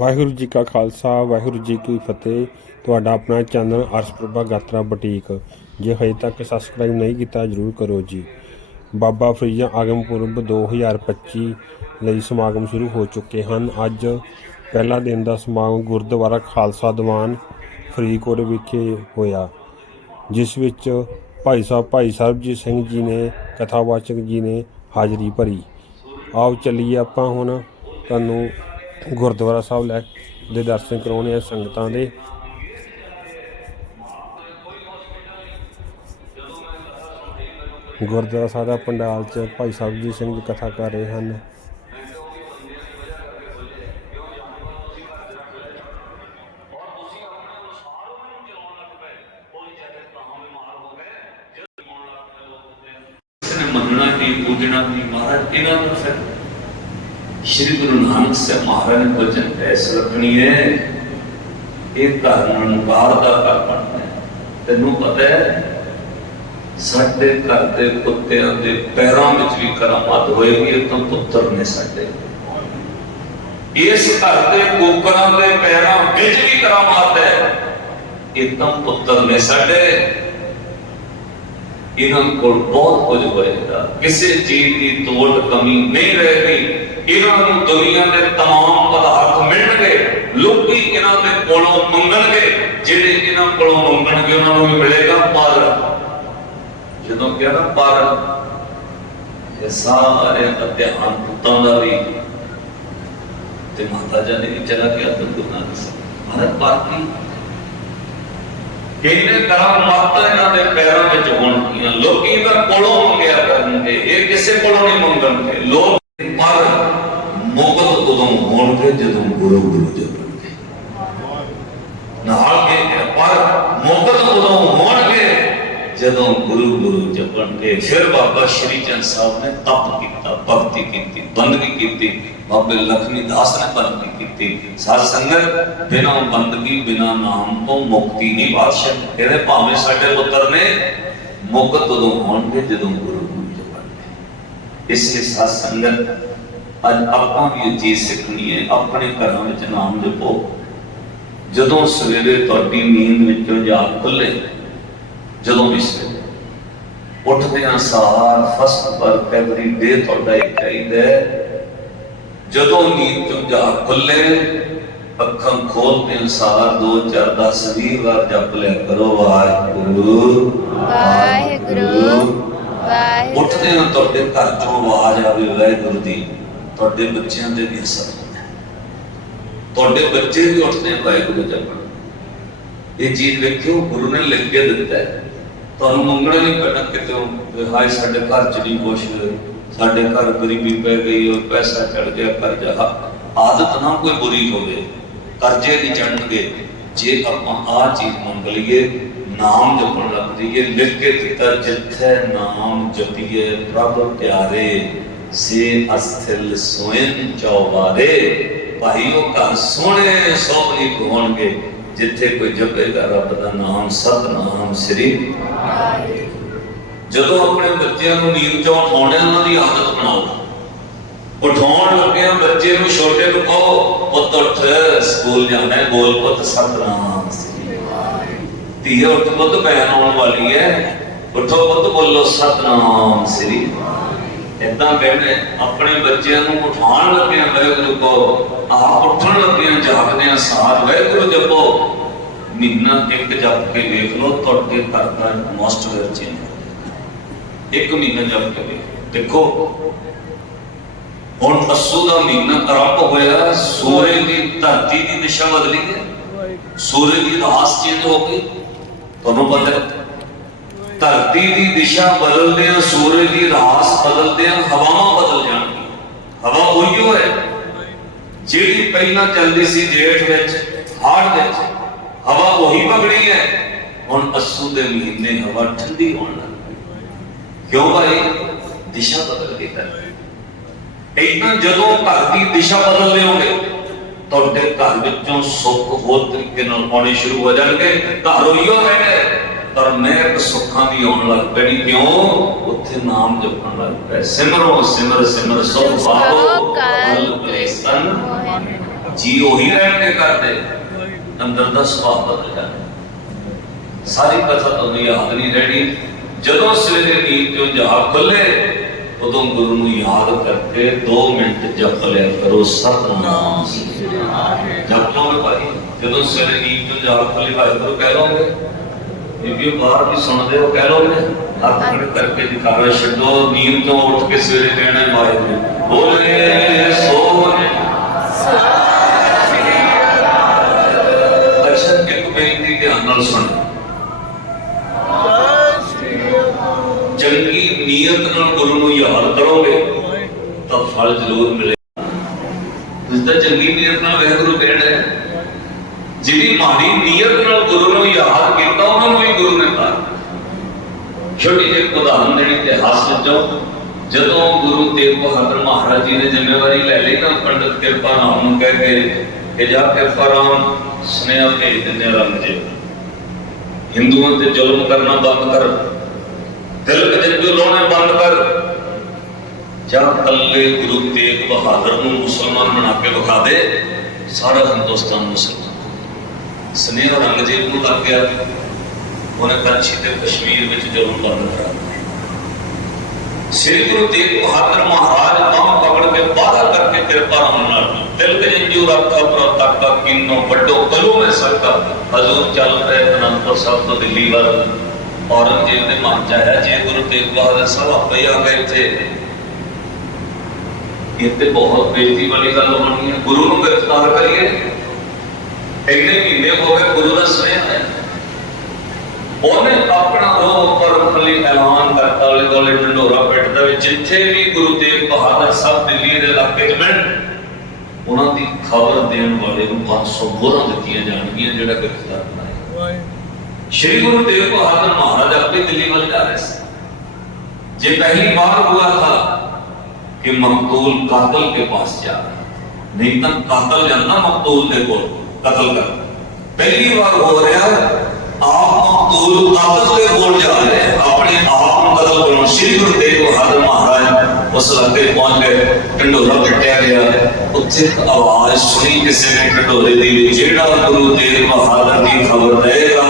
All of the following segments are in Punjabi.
ਵਾਹਿਗੁਰੂ ਜੀ ਕਾ ਖਾਲਸਾ, ਵਾਹਿਗੁਰੂ ਜੀ ਕੀ ਫਤਿਹ। ਤੁਹਾਡਾ ਆਪਣਾ ਚੈਨਲ ਅਰਸ਼ਪ੍ਰਭਾ ਗਾਤਰਾ ਬੁਟੀਕ। ਜੇ ਹਜੇ ਤੱਕ ਸਬਸਕ੍ਰਾਈਬ ਨਹੀਂ ਕੀਤਾ, ਜਰੂਰ ਕਰੋ ਜੀ। ਬਾਬਾ ਫਰੀਜਾ ਆਗਮ ਪੁਰਬ 2025 ਲਈ ਸਮਾਗਮ ਸ਼ੁਰੂ ਹੋ ਚੁੱਕੇ ਹਨ। ਅੱਜ ਪਹਿਲਾ ਦਿਨ ਦਾ ਸਮਾਗਮ ਗੁਰਦੁਆਰਾ ਖਾਲਸਾ ਦੀਵਾਨ ਫਰੀਦਕੋਟ ਵਿਖੇ ਹੋਇਆ। ਜਿਸ ਵਿੱਚ ਭਾਈ ਸਾਹਿਬ ਭਾਈ ਸਰਬਜੀਤ ਸਿੰਘ ਜੀ ਨੇ, ਕਥਾਵਾਚਕ ਜੀ ਨੇ ਹਾਜ਼ਰੀ ਭਰੀ। ਆਓ ਚੱਲੀਏ ਆਪਾਂ ਹੁਣ ਤੁਹਾਨੂੰ ਗੁਰਦੁਆਰਾ ਸਾਹਿਬ ਲੈ ਦੇ ਦਰਸ਼ਨ ਕਰਾਉਣੇ ਆ ਸੰਗਤਾਂ ਦੇ। ਗੁਰਦੁਆਰਾ ਸਾਹਿਬ ਦਾ ਪੰਡਾਲ 'ਚ ਭਾਈ ਸਾਹਿਬ ਸਿੰਘ ਜੀ ਕਥਾ ਕਰ ਰਹੇ ਹਨ ਨੇ ਮੰਨਣਾ ਨਹੀਂ ਪੂਜਣਾ ਨਹੀਂ ਮਹਾਰਾਜ ਇਹਨਾਂ ਦਾ ਫਿਰ ਸ਼੍ਰੀ ਗੁਰੂ ਨਾਨਕ ਸਾਹਿਬ ਮਹਾਰਾਜ ਨੇ ਬਚਨ ਐਸ ਰੱਖਣੀ ਹੈ, ਇਹ ਘਰ ਨੂੰ ਬਾਹਰ ਦਾ ਘਰ ਬਣਨਾ ਹੈ। ਤੈਨੂੰ ਪਤਾ ਹੈ, ਸਾਡੇ ਘਰ ਦੇ ਕੁੱਤਿਆਂ ਦੇ ਪੈਰਾਂ ਵਿੱਚ ਵੀ ਕਰਾਮਾਤ ਹੋਏਗੀ ਇਹ ਤਾਂ ਪੁੱਤਰ ਨੇ ਸਾਡੇ। ਇਸ ਘਰ ਦੇ ਕੋਕਰਾਂ ਦੇ ਪੈਰਾਂ ਵਿੱਚ ਵੀ ਕਰਾਮਾਤ ਹੈ, ਇਹ ਤਾਂ ਪੁੱਤਰ ਨੇ ਸਾਡੇ। ਇਹਨਾਂ ਕੋਲ ਬਹੁਤ ਕੁਝ ਹੋਏਗਾ। ਕਿਸੇ ਚੀਜ਼ ਦੀ ਤੋੜ ਕਮੀ ਨਹੀਂ ਰਹੇਗੀ ਇਹਨਾਂ ਨੂੰ ਦੁਨੀਆ ਦੇ तमाम ਪਦਾਰਥ ਮਿਲਣਗੇ ਲੋਕੀ ਇਹਨਾਂ ਦੇ ਕੋਲੋਂ ਮੰਗਣਗੇ ਜਿਹੜੇ ਇਹਨਾਂ ਕੋਲੋਂ ਮੰਗਣਗੇ ਉਹਨਾਂ ਨੂੰ ਵੀ ਮਿਲੇਗਾ ਪਰ ਜਦੋਂ ਕਿਹਾ ਨਾ ਪਰ ਇਹ ਸਾਰੇ ਧਿਆਨ ਪੁੱਤਾਂ ਦਾ ਵੀ ਤੇ ਮਾਤਾ ਜੀ ਨੇ ਵੀ ਚਲਾ ਗਿਆ ਤਾਂ ਗੁਰੂ ਨਾਨਕ ਸਾਹਿਬ ਮਹਾਰਾਜ ਪਾਰਟੀ ਕਹਿੰਦੇ ਕਰਮ ਮਾਤਾ ਇਹਨਾਂ ਦੇ ਪੈਰਾਂ ਵਿੱਚ ਹੋਣਗੀਆਂ ਲੋਕੀ ਤਾਂ ਕੋਲੋਂ ਮੰਗਿਆ ਕਰਨਗੇ ਇਹ ਕਿਸੇ ਕੋਲੋਂ ਨਹੀਂ ਮੰਗਣਗੇ ਲੋਕ ਪਰ ਮੁਕਤ ਉਦੋਂ ਹੋਣਗੇ ਜਦੋਂ ਗੁਰੂ ਗੁਰੂ ਜਪਣਗੇ ਨਾਲ ਕੇ ਪਰ ਮੁਕਤ ਉਦੋਂ ਹੋਣਗੇ, ਜਦੋਂ ਗੁਰੂ ਗੁਰੂ ਜਪਣਗੇ ਫਿਰ ਬਾਬਾ ਸ਼੍ਰੀ ਚੰਦ ਸਾਹਿਬ ਨੇ ਤਪ ਕੀਤਾ, ਭਗਤੀ ਕੀਤੀ, ਬੰਦਗੀ ਕੀਤੀ, ਬਾਬੇ ਲਖਮੀ ਦਾਸ ਨੇ ਬੰਦਗੀ ਕੀਤੀ। ਸਾਧ ਸੰਗਤ ਬਿਨਾਂ ਬੰਦਗੀ, ਬਿਨਾਂ ਨਾਮ ਤੋਂ ਮੁਕਤੀ ਨਹੀਂ ਬਾਦਸ਼ਾਹ ਕਹਿੰਦੇ ਭਾਵੇਂ ਸਾਡੇ ਪੁੱਤਰ ਨੇ ਮੁਕਤ ਉਦੋਂ ਹੋਣਗੇ, ਜਦੋਂ ਗੁਰੂ ਗੁਰੂ ਜਪਣਗੇ ਇਸ ਲਈ ਸਾਧ ਸੰਗਤ ਅੱਜ ਆਪਾਂ ਵੀ ਇਹ ਚੀਜ਼ ਸਿੱਖਣੀ ਹੈ ਆਪਣੇ ਘਰਾਂ ਵਿੱਚ ਨਾਮ ਜਪੋ। ਜਦੋਂ ਸਵੇਰੇ ਤੁਹਾਡੀ ਨੀਂਦ ਵਿੱਚੋਂ ਜਾਗ ਖੁੱਲੇ ਜਦੋਂ ਵੀ ਸਵੇਰੇ। ਉੱਠਦੇ ਆ ਸਾਰ ਫਸਟ ਪਰ ਐਵਰੀ ਡੇ ਤੁਹਾਡਾ ਇਹ ਚਾਹੀਦਾ ਜਦੋਂ ਨੀਂਦ ਤੋਂ ਜਾਗ ਖੁੱਲੇ ਅੱਖਾਂ ਖੋਲਦੇ ਅਨਸਾਰ ਦੋ ਚਾਰ ਦਸ ਵੀਹ ਵਾਰ ਜਪ ਲਿਆ ਕਰੋ ਵਾਹਿਗੁਰੂ ਵਾਹਿਗੁਰੂ ਵਾਹਿਗੁਰੂ। ਉੱਠਦੇ ਆ ਤੁਹਾਡੇ ਘਰ ਚੋਂ ਆਵਾਜ਼ ਆਵੇ ਵਾਹਿਗੁਰੂ ਦੀ ਤੁਹਾਡੇ ਬੱਚਿਆਂ ਦੇ ਵੀ ਅਸਰ ਹੁੰਦਾ ਤੁਹਾਡੇ ਬੱਚੇ ਵੀ ਉੱਠਦੇ ਵਾਹਿਗੁਰੂ ਜਪਣ। ਇਹ ਚੀਜ਼ ਵੇਖਿਓ, ਗੁਰੂ ਨੇ ਲਿਖ ਕੇ ਦਿੱਤਾ ਹੈ। ਤੁਹਾਨੂੰ ਮੰਗਣਾ ਨਹੀਂ ਪੈਣਾ ਕਿਤੇ ਹਾਏ ਸਾਡੇ ਘਰ ਚ ਨਹੀਂ ਕੁਛ, ਸਾਡੇ ਘਰ ਗਰੀਬੀ ਪੈ ਗਈ ਔਰ ਪੈਸਾ ਚੜ ਗਿਆ, ਕਰਜ਼ਾ ਆਦਤ ਨਾ ਕੋਈ ਬੁਰੀ ਹੋਵੇ, ਕਰਜ਼ੇ ਨਹੀਂ ਚੜਨਗੇ ਜੇ ਆਪਾਂ ਆ ਚੀਜ਼ ਮੰਗ ਲਈਏ, ਨਾਮ ਜਪਣ ਲੱਗ ਜਾਈਏ, ਲਿਖ ਕੇ ਦਿੱਤਾ, ਜਿੱਥੇ ਨਾਮ ਜਪੀਏ, ਪ੍ਰਭ ਪਿਆਰੇ ਸੇ ਅਸਥਿਲ ਸੋਇਨ ਚੌਬਾਰੇ ਭਾਈ ਘਰ ਸੋਹਣੇ ਸੋਹਣੀ ਹੋਣਗੇ, ਜਿੱਥੇ ਕੋਈ ਜਪੇਗਾ ਰੱਬ ਦਾ ਨਾਮ, ਸਤਨਾਮ ਸ੍ਰੀ। ਜਦੋਂ ਆਪਣੇ ਬੱਚਿਆਂ ਨੂੰ ਨੀਂਦ ਚੋਂ ਉਠਾਉਣਾ ਉਹਨਾਂ ਦੀ ਆਦਤ ਬਣਾਓ। ਉਠਾਉਣ ਲੱਗਿਆ ਬੱਚੇ ਨੂੰ, ਛੋਟੇ ਨੂੰ ਕਹੋ, ਪੁੱਤ ਉੱਠ, ਸਕੂਲ ਜਾਣਾ ਹੈ, ਬੋਲ ਪੁੱਤ, ਸਤਨਾਮ ਸ੍ਰੀ। ਧੀਏ, ਉੱਠ ਪੁੱਤ, ਭੈਣ ਆਉਣ ਵਾਲੀ ਹੈ। ਉੱਠੋ ਪੁੱਤ, ਬੋਲੋ, ਸਤਨਾਮ ਸ੍ਰੀ। ਇਦਾਂ ਕਹਿੰਦੇ, ਆਪਣੇ ਬੱਚਿਆਂ ਨੂੰ ਉਠਾਉਣ ਲੱਗਿਆ ਵਾਹਿਗੁਰੂ ਕੋ, ਆਪ ਉੱਠਣ ਲੱਗਿਆ ਜਾਗਦੇ ਸਾਰ ਵਾਹਿਗੁਰੂ ਜਪੋ। ਮਹੀਨਾ ਇੱਕ ਜਪ ਕੇ ਵੇਖ ਲਓ ਤੁਹਾਡੇ ਘਰ ਦਾ ਐਟਮੋਸਫੇਅਰ ਚੇਂਜ ਇੱਕ ਮਹੀਨਾ ਜਪ ਕੇ ਦੇਖੋ, ਹੁਣ ਅਸੂ ਦਾ ਮਹੀਨਾ ਆਰੰਭ ਹੋਇਆ ਸੂਰਜ ਦੀ ਧਰਤੀ ਦੀ ਦਿਸ਼ਾ ਬਦਲੀ ਹੈ। ਸੂਰਜ ਦੀ ਰਾਸ ਚੇਂਜ ਹੋ ਗਈ। ਤੁਹਾਨੂੰ ਪਤਾ ਧਰਤੀ ਦੀ ਦਿਸ਼ਾ ਬਦਲਦੇ ਆ ਸੂਰਜ ਦੀ ਰਾਸ ਬਦਲਦੇ ਆ ਹਵਾਵਾਂ ਬਦਲ ਜਾਣਗੀਆਂ। ਹਵਾ ਉਹੀਓ ਹੈ, ਜਿਹੜੀ ਪਹਿਲਾਂ ਚੱਲਦੀ ਸੀ ਜੇਠ ਵਿੱਚ, ਹਾੜ ਵਿੱਚ। ਹਵਾ ਉਹੀ ਪਗੜੀ ਹੈ। ਹੁਣ ਅਸੂ ਦੇ ਮਹੀਨੇ ਹਵਾ ਠੰਡੀ ਹੋਣ ਲੱਗ ਕਿਉਂ ਭਾਈ? ਦਿਸ਼ਾ ਬਦਲ ਗਈ ਧਰਤੀ ਇਦਾਂ ਜਦੋਂ ਘਰ ਦੀ ਦਿਸ਼ਾ ਬਦਲ ਲਿਓਗੇ ਤੁਹਾਡੇ ਘਰ ਵਿੱਚੋਂ ਸੁੱਖ ਹੋਰ ਤਰੀਕੇ ਨਾਲ ਆਉਣੇ ਸ਼ੁਰੂ ਹੋ ਜਾਣਗੇ। ਘਰ ਉਹੀਓ ਰਹਿਣਾ ਪਰ ਮਿਹਰ ਸੁੱਖਾਂ ਦੀ ਆਉਣ ਲੱਗ ਪੈਣੀ ਕਿਉਂ ਉੱਥੇ ਨਾਮ ਜਪਣ ਲੱਗ ਪਏ ਸਿਮਰੋ ਸਿਮਰ ਸਿਮਰ ਸੁਖ ਪਾਵੋ ਕਲ ਕਲੇਸਨ ਜੀ ਉਹੀ ਰਹਿਣਗੇ ਕਰਦੇ। ਅੰਦਰ ਦਾ ਸੁਭਾਅ ਬਦਲ ਜਾਂਦਾ ਸਾਰੀ ਕਥਾ ਤੁਹਾਨੂੰ ਯਾਦ ਨਹੀਂ ਰਹਿਣੀ। ਜਦੋਂ ਸਵੇਰੇ ਨੀਂਦ ਤੋਂ ਜਾਗ ਖੁੱਲੇ ਉਦੋਂ ਗੁਰੂ ਨੂੰ ਯਾਦ ਕਰਕੇ 2 ਮਿੰਟ ਜਪ ਲਿਆ ਕਰੋ ਸਤਨਾਮ ਜਪ ਲਓਗੇ ਭਾਈ? ਜਦੋਂ ਸਵੇਰੇ ਨੀਂਦ ਤੋਂ ਜਾਗ ਖੁੱਲੇ ਭਾਈ ਗੁਰੂ ਕਹਿ ਲਓਗੇ ਬੀਬੀ ਬਾਹਰ ਵੀ ਸੁਣਦੇ ਹੋ, ਕਹਿ ਲਓਗੇ ਹੱਥ ਖੜੇ ਕਰਕੇ ਦਿਖਾਵੇ ਛੱਡੋ, ਨੀਂਦ ਤੋਂ ਉੱਠ ਕੇ ਸਵੇਰੇ ਕਹਿਣਾ ਹੈ ਵਾਹਿਗੁਰੂ ਬੋਲੇ, ਸੋਹਣੇ। ਅੱਛਾ ਇੱਕ ਬੇਨਤੀ ਧਿਆਨ ਨਾਲ ਸੁਣੋ। ਚੰਗੀ ਨੀਅਤ ਨਾਲ ਗੁਰੂ ਨੂੰ ਯਾਦ ਕਰੋਗੇ, ਤਾਂ ਫਲ ਜ਼ਰੂਰ ਮਿਲੇਗਾ। ਤੁਸੀਂ ਤਾਂ ਚੰਗੀ ਨੀਅਤ ਨਾਲ ਵਾਹਿਗੁਰੂ ਕਹਿ ਰਹੇ ਜਿਹਦੀ ਮਾੜੀ ਨੀਅਤ ਨਾਲ ਗੁਰੂ ਨੂੰ ਯਾਦ ਕੀਤਾ, ਉਹਨਾਂ ਨੂੰ ਵੀ ਗੁਰੂ ਨੇ ਤਾਰ ਛੋਟੀ ਜਿਹੀ ਉਦਾਹਰਨ ਦੇਣੀ ਇਤਿਹਾਸ ਵਿੱਚੋਂ ਜਦੋਂ ਗੁਰੂ ਤੇਗ ਬਹਾਦਰ ਮਹਾਰਾਜ ਜੀ ਨੇ ਜ਼ਿੰਮੇਵਾਰੀ ਲੈ ਲਈ ਨਾ ਪੰਡਤ ਕਿਰਪਾ ਰਾਮ ਨੂੰ ਕਹਿ ਕੇ ਕਿ ਜਾ ਕਿਰਪਾ ਰਾਮ, ਸੁਨੇਹਾ ਭੇਜ ਦਿੰਦੇ ਰੰਗਜੇ ਹਿੰਦੂਆਂ ਤੇ ਜ਼ੁਲਮ ਕਰਨਾ ਬੰਦ ਕਰ। ਦਿਲ ਕਜੰਜੂ ਲਾਉਣੇ ਬੰਦ ਕਰ। ਜਾਂ ਕੱਲੇ ਗੁਰੂ ਤੇਗ ਬਹਾਦਰ ਨੂੰ ਮੁਸਲਮਾਨ ਬਣਾ ਕੇ ਵਿਖਾ ਦੇ, ਸਾਰਾ ਹਿੰਦੁਸਤਾਨ ਮੁਸਲਮਾਨ। ਸਨੇਹ ਔਰੰਗਜ਼ੇਬ ਨੂੰ ਲੱਗ ਗਿਆ ਉਹਨੇ ਕच्छੀ ਤੇ ਕਸ਼ਮੀਰ ਵਿੱਚ ਜ਼ੁਲਮ ਬੰਦ ਕਰਾ ਦਿੱਤੇ। ਸ੍ਰੀ ਗੁਰੂ ਤੇਗ ਬਹਾਦਰ ਮਹਾਰਾਜ ਨਾਮ ਪਕੜ ਕੇ ਵਾਦਾ ਕਰਕੇ ਕਿਰਪਾ ਰਾਮ ਨਾਲ ਦਿਲ ਕਜੰਜੂ ਰੱਖਾ ਪਰ ਤੱਕਾ ਕਿੰਨੋ ਵੱਡੋ ਕਲੂ ਮੈਂ ਸਕਦਾ ਹਜ਼ੂਰ ਚੱਲ ਪਏ ਅਨੰਦਪੁਰ ਸਾਹਿਬ ਤੋਂ ਦਿੱਲੀ ਵੱਲ ਔਰੰਗਜ਼ੇਬ ਦੇ ਮਨ ਚ ਆਇਆ ਜੇ ਗੁਰੂ ਤੇਗ ਬਹਾਦਰ ਸਾਹਿਬ ਆਪੇ ਆ ਗਏ ਇੱਥੇ ਇਹ ਤੇ ਬਹੁਤ ਬੇਇੱਜ਼ਤੀ ਵਾਲੀ ਗੱਲ ਹੋਣੀ ਹੈ ਗੁਰੂ ਨੂੰ ਗ੍ਰਿਫਤਾਰ ਕਰੀਏ ਇੰਨੇ ਮਹੀਨੇ ਹੋ ਗਏ ਗੁਰੂ ਦਾ ਸਨੇਹ ਉਹਨੇ ਆਪਣਾ ਰੋਹ ਕਰਮ ਲਈ ਐਲਾਨ ਕਰਤਾ ਅਲੇ ਦੋਲੇ ਢੰਡੋਰਾ ਪਿੱਟ ਦੇ ਵਿੱਚ ਜਿੱਥੇ ਵੀ ਗੁਰੂ ਤੇਗ ਬਹਾਦਰ ਸਾਹਿਬ ਦਿੱਲੀ ਦੇ ਇਲਾਕੇ 'ਚ ਮਿਲਣ ਉਹਨਾਂ ਦੀ ਖਬਰ ਦੇਣ ਵਾਲੇ ਨੂੰ 500 ਗੋਰਾਂ ਦਿੱਤੀਆਂ ਜਾਣਗੀਆਂ ਜਿਹੜਾ ਗ੍ਰਿਫਤਾਰ ਬਣਾਇਆ ਸ਼੍ਰੀ ਗੁਰੂ ਤੇਗ ਬਹਾਦਰ ਮਹਾਰਾਜ ਆਪਣੀ ਦਿੱਲੀ ਵੱਲ ਜਾ ਰਹੇ ਸੀ। ਜੇ ਪਹਿਲੀ ਵਾਰ ਹੋਇਆ ਥਾ ਕਿ ਮਕਤੂਲ ਕਾਤਲ ਕੇ ਪਾਸ ਜਾ ਨਹੀਂ ਤਾਂ ਕਾਤਲ ਜਾਂਦਾ ਮਕਤੂਲ ਦੇ ਕੋਲ। قتل کر پہلی بار ہو رہا ہے، آپ طاقت پہ بول جا رہے ہیں۔ اپنے آپ قتل کرو۔ شری گرو دیو بہادر مہاراج اس علاقے پہنچ گئے ٹنڈورا کٹیا گیا اتنے آواز سنی کسی نے ٹنڈورے دی جیڑا گرو دیو بہادر کی خبر دے گا،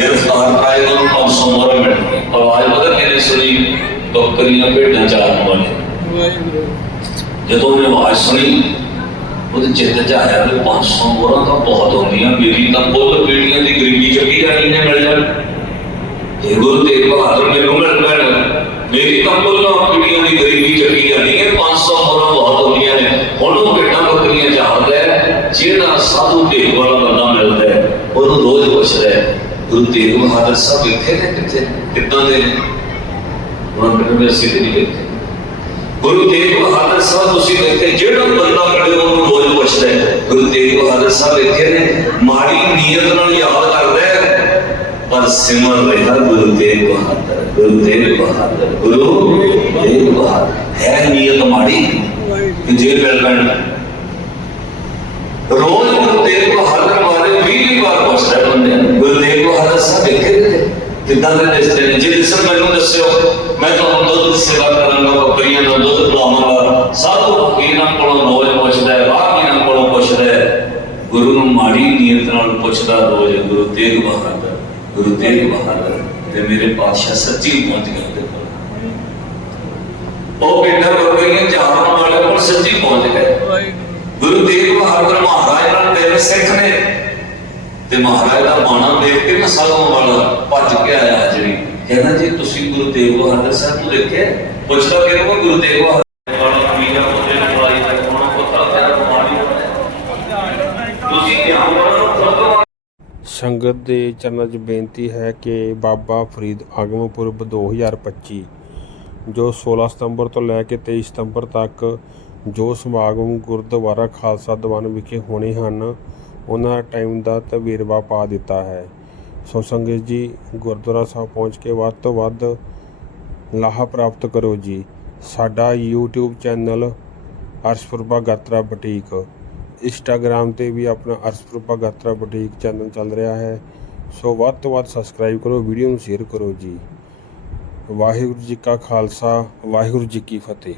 گرفتار کرائے گا پانچ سو مر منٹ آواز پتہ کہ نے سنی، بکریاں پیٹا چار والے۔ جدوں نے آواز سنی ਉਹਦੇ ਚਿੱਤ 'ਚ ਆਇਆ ਵੀ 500 ਮੋਹਰਾਂ ਤਾਂ ਬਹੁਤ ਹੁੰਦੀਆਂ ਮੇਰੀ ਤਾਂ ਕੁੱਲ ਪੀੜੀਆਂ ਦੀ ਗਰੀਬੀ ਚੱਕੀ ਜਾਣੀ ਨੇ ਮਿਲ ਜਾਣ ਜੇ ਗੁਰੂ ਤੇਗ ਬਹਾਦਰ ਮੈਨੂੰ ਮਿਲ ਪੈਣ, ਮੇਰੀ ਤਾਂ ਕੁੱਲ ਪੀੜੀਆਂ ਦੀ ਗਰੀਬੀ ਚੱਕੀ ਜਾਣੀ ਹੈ 500 ਮੋਹਰਾਂ ਬਹੁਤ ਹੁੰਦੀਆਂ ਨੇ। ਹੁਣ ਉਹ ਬੱਕਰੀਆਂ ਚਾਹਦਾ ਹੈ ਜਿਹੜਾ ਸਾਧੂ ਢੇਰ ਵਾਲਾ ਬੰਦਾ ਮਿਲਦਾ ਹੈ, ਉਹਨੂੰ ਰੋਜ਼ ਪੁੱਛਦਾ ਹੈ, ਗੁਰੂ ਤੇਗ ਬਹਾਦਰ ਸਾਹਿਬ ਇੱਥੇ ਨੇ ਕਿੱਥੇ? ਕਿੱਦਾਂ ਦੇ ਨੇ? ਉਹਨਾਂ ਕਹਿੰਦੇ ਅਸੀਂ ਤੇ ਨਹੀਂ ਦੇਖੇ ਗੁਰੂ ਤੇਗ ਬਹਾਦਰ ਸਾਹਿਬ ਤੁਸੀਂ ਦੇਖੇ ਜਿਹੜਾ ਬੰਦਾ ਖੜੇ ਉਹਨੂੰ ਰੋਜ਼ ਪੁੱਛਦਾ ਹੈ ਗੁਰੂ ਤੇਗ ਬਹਾਦਰ ਸਾਹਿਬ ਇੱਥੇ ਨੇ ਮਾੜੀ ਨੀਅਤ ਨਾਲ ਯਾਦ ਕਰਦਾ ਹੈ ਪਰ ਸਿਮਰ ਰਿਹਾ ਗੁਰੂ ਤੇਗ ਬਹਾਦਰ ਗੁਰੂ ਤੇਗ ਬਹਾਦਰ ਗੁਰੂ ਤੇਗ ਬਹਾਦਰ ਹੈ ਨੀਅਤ ਮਾੜੀ ਕਿ ਜੇ ਮਿਲ ਪੈਣ ਰੋਜ਼ ਗੁਰੂ ਤੇਗ ਬਹਾਦਰ ਬਾਰੇ 20 ਵਾਰ ਪੁੱਛਦਾ ਹੈ ਬੰਦੇ ਨੂੰ। ਗੁਰੂ ਤੇਗ ਬਹਾਦਰ ਸਾਹਿਬ ਦੇਖੇ ਕਿਤੇ ਕਿੱਦਾਂ ਦੇ ਰਿਸ਼ਤੇ ਨੇ ਜੇ ਦਿਸਣ ਮੈਨੂੰ ਦੱਸਿਓ ਮੈਂ ਤੁਹਾਨੂੰ ਦੁੱਧ ਦੀ ਸੇਵਾ ਕਰਾਂਗਾ ਬੱਕਰੀਆਂ ਦਾ ਦੁੱਧ ਪਿਲਾਵਾਂਗਾ ਸਭ ਫਕੀਰਾਂ ਕੋਲੋਂ ਰੋਜ਼ ਪੁੱਛਦਾ ਹੈ ਰਾਹਗੀਰਾਂ ਕੋਲੋਂ ਪੁੱਛਦਾ ਹੈ ਗੁਰੂ ਨੂੰ ਮਾੜੀ ਨੀਅਤ ਪੁੱਛਦਾ ਰੋਜ਼, ਗੁਰੂ ਤੇਗ ਬਹਾਦਰ, ਗੁਰੂ ਤੇਗ ਬਹਾਦਰ, ਤੇ ਮੇਰੇ ਪਾਤਸ਼ਾਹ ਸੱਚੀ ਪਹੁੰਚ ਗਏ ਉਹਦੇ ਉਹ ਪਿੰਡਾਂ ਬੱਕਰੀਆਂ ਚਾਰਨ ਵਾਲੇ ਕੋਲ ਸੱਚੀ ਪਹੁੰਚ ਗਏ। ਗੁਰੂ ਤੇਗ ਬਹਾਦਰ ਮਹਾਰਾਜ ਨਾਲ ਤੇਰੇ ਸਿੱਖ ਨੇ ਤੇ ਮਹਾਰਾਜ ਦਾ ਬਾਣਾ ਦੇਖ ਕੇ ਨਾ ਸਾਧੂ ਵਾਲਾ ਭੱਜ ਕੇ ਆਇਆ ਜਿਹੜੀ ਕਹਿੰਦਾ, ਜੀ ਤੁਸੀਂ ਗੁਰੂ ਤੇਗ ਬਹਾਦਰ ਸਾਹਿਬ ਨੂੰ ਦੇਖਿਆ ਪੁੱਛਦਾ ਕਿ ਉਹ ਗੁਰੂ ਤੇਗ ਬਹਾਦਰ ਵਾਲਾ ਮੀਰਾ ਉਹਦੇ ਨਾਲ ਆਈ ਤੱਕ ਉਹਨਾਂ ਕੋ ਤਾਂ ਤੇਰਾ ਬਿਮਾਰੀ ਤੁਸੀਂ ਧਿਆਨ ਕਰੋ ਸੰਗਤ ਦੇ ਚਰਨਾਂ 'ਚ ਬੇਨਤੀ ਹੈ ਕਿ ਬਾਬਾ ਫਰੀਦ ਆਗਮਨ ਪੁਰਬ 2025 ਜੋ 16 ਸਤੰਬਰ ਤੋਂ ਲੈ ਕੇ 23 ਸਤੰਬਰ ਤੱਕ ਜੋ ਸਮਾਗਮ ਗੁਰਦੁਆਰਾ ਖਾਲਸਾ ਦੀਵਾਨ ਵਿਖੇ ਹੋਣੇ ਹਨ, ਉਹਨਾਂ ਦਾ ਟਾਈਮ ਦਾ ਤੇ ਪਾ ਦਿੱਤਾ ਹੈ। ਸੋ ਸੰਗਤ ਜੀ, ਗੁਰਦੁਆਰਾ ਸਾਹਿਬ ਪਹੁੰਚ ਕੇ ਵੱਧ ਤੋਂ ਵੱਧ ਲਾਹਾ ਪ੍ਰਾਪਤ ਕਰੋ ਜੀ। ਸਾਡਾ YouTube ਚੈਨਲ ਅਰਸ਼ਪੁਰਬਾ ਗਾਤਰਾ ਬੁਟੀਕ ਇੰਸਟਾਗ੍ਰਾਮ ਤੇ ਵੀ ਆਪਣਾ ਅਰਸ਼ਪੁਰਬਾ ਗਾਤਰਾ ਬੁਟੀਕ ਚੈਨਲ ਚੱਲ ਰਿਹਾ ਹੈ। ਸੋ ਵੱਧ ਤੋਂ ਵੱਧ ਸਬਸਕ੍ਰਾਈਬ ਕਰੋ ਵੀਡੀਓ ਨੂੰ ਸ਼ੇਅਰ ਕਰੋ ਜੀ। ਵਾਹਿਗੁਰੂ ਜੀ ਕਾ ਖਾਲਸਾ, ਵਾਹਿਗੁਰੂ ਜੀ ਕੀ ਫਤਿਹ।